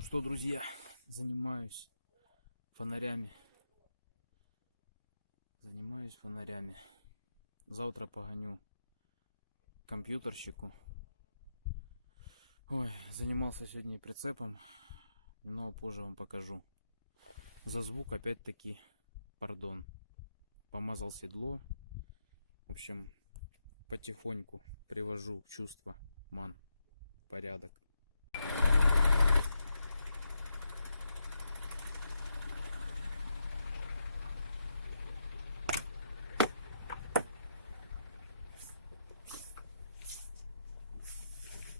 Ну что, друзья, занимаюсь фонарями. Завтра погоню к компьютерщику. Ой, занимался сегодня и прицепом, но позже вам покажу. За звук опять-таки пардон. Помазал седло. В общем, потихоньку привожу в чувство порядок.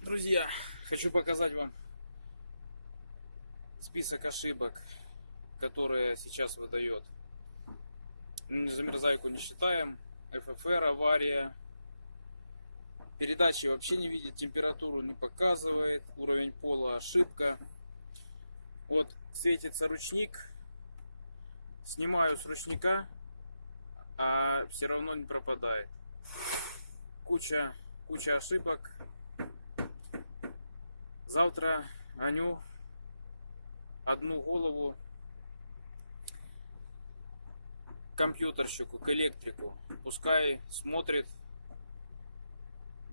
Друзья, хочу показать вам список ошибок, которые сейчас выдает. Замерзайку не считаем, ФФР, авария, передачи вообще не видит, температуру не показывает, уровень пола ошибка. Вот светится ручник, снимаю с ручника, а все равно не пропадает. Куча ошибок. Завтра гоню одну голову к компьютерщику, к электрику. Пускай смотрит,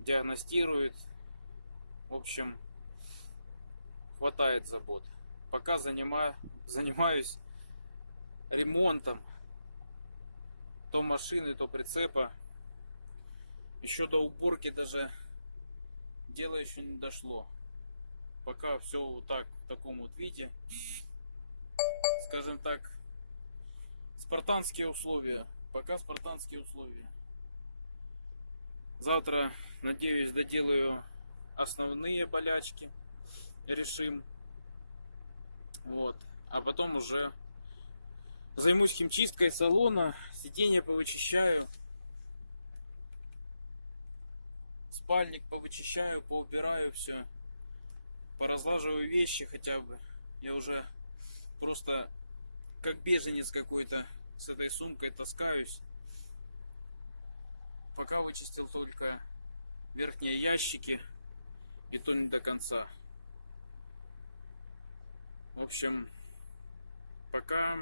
диагностирует. В общем, хватает забот. Пока занимаюсь ремонтом то машины, то прицепа. Еще до уборки даже дело еще не дошло. Пока все вот так, в таком вот виде. Скажем так, спартанские условия. Пока спартанские условия. Завтра, надеюсь, доделаю основные болячки. Решим. Вот. А потом уже займусь химчисткой салона. Сиденья повычищаю. Спальник повычищаю, поубираю все. Поразлаживаю вещи хотя бы. Я уже просто как беженец какой-то с этой сумкой таскаюсь. Пока вычистил только верхние ящики, и то не до конца. В общем, пока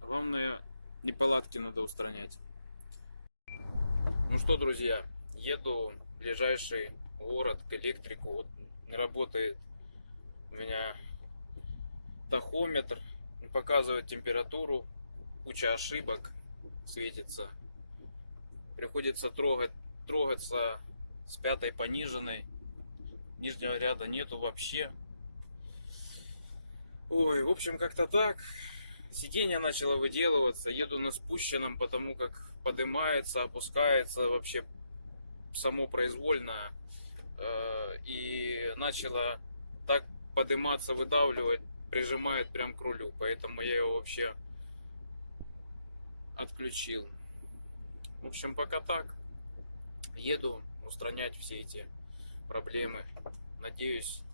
главное неполадки надо устранять. Ну что, друзья, еду в ближайший город к электрику. Вот не работает у меня тахометр, показывает температуру, куча ошибок светится. Приходится трогаться с пятой пониженной. Нижнего ряда нету вообще. Ой, в общем, как-то так. Сиденье начало выделываться. Еду на спущенном, потому как поднимается, опускается вообще само произвольно. И начало так подниматься, выдавливать, прижимает прям к рулю. Поэтому я его вообще отключил. В общем, пока так. Еду устранять все эти проблемы. Надеюсь,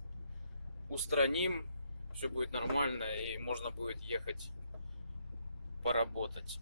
устраним. Все будет нормально и можно будет ехать поработать.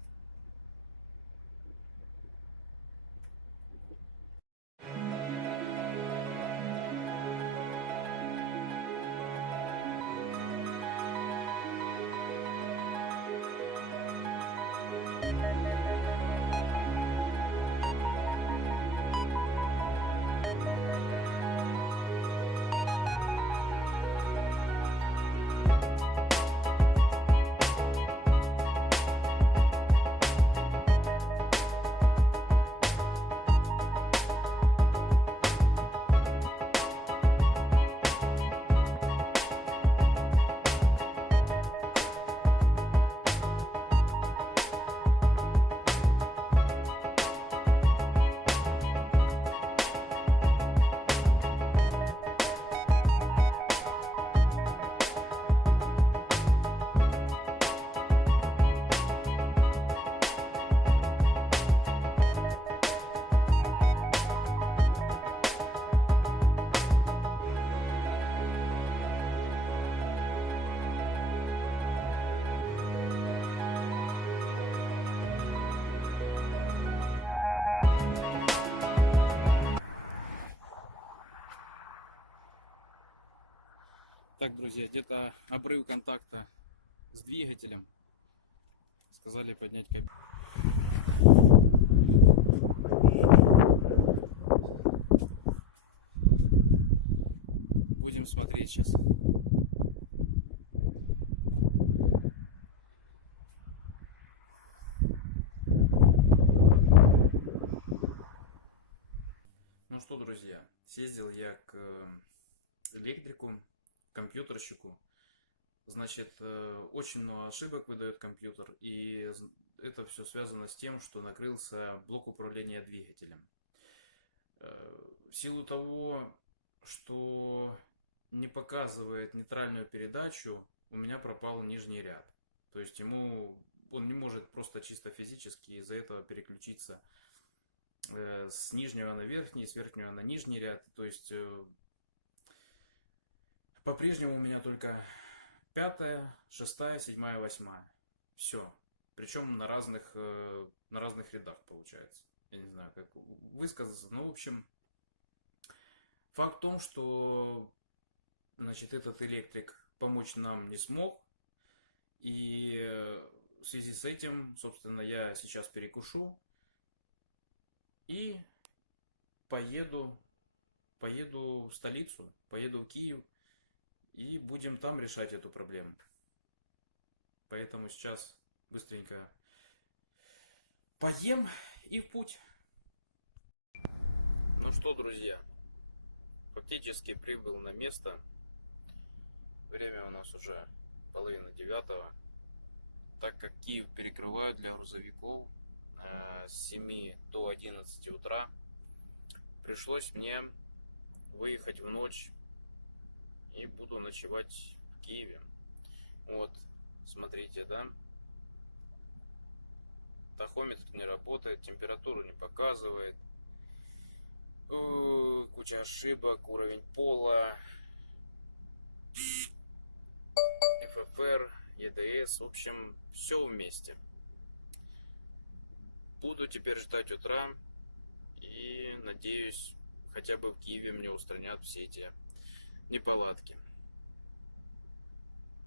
Так, друзья, где-то обрыв контакта с двигателем. Сказали поднять кабину. Будем смотреть сейчас. Ну что, друзья, съездил я к электрику, компьютерщику. Значит, очень много ошибок выдает компьютер, и это все связано с тем, что накрылся блок управления двигателем. В силу того, что не показывает нейтральную передачу, у меня пропал нижний ряд. То есть он не может просто чисто физически из-за этого переключиться с нижнего на верхний, с верхнего на нижний ряд. То есть по-прежнему у меня только 5, 6, 7, 8. Все. Причем на разных рядах получается. Я не знаю, как высказаться. Но, в общем, факт в том, что, значит, этот электрик помочь нам не смог. И в связи с этим, собственно, я сейчас перекушу и поеду в столицу, поеду в Киев. И будем там решать эту проблему. Поэтому сейчас быстренько поем и в путь. Ну что, друзья, фактически прибыл на место. Время у нас уже 8:30. Так как Киев перекрывают для грузовиков с 7 до 11 утра, пришлось мне выехать в ночь. И буду ночевать в Киеве. Вот, смотрите, да. Тахометр не работает, температуру не показывает. Куча ошибок, уровень пола, ФФР, ЕДС, в общем, все вместе. Буду теперь ждать утра и надеюсь, хотя бы в Киеве мне устранят все эти неполадки.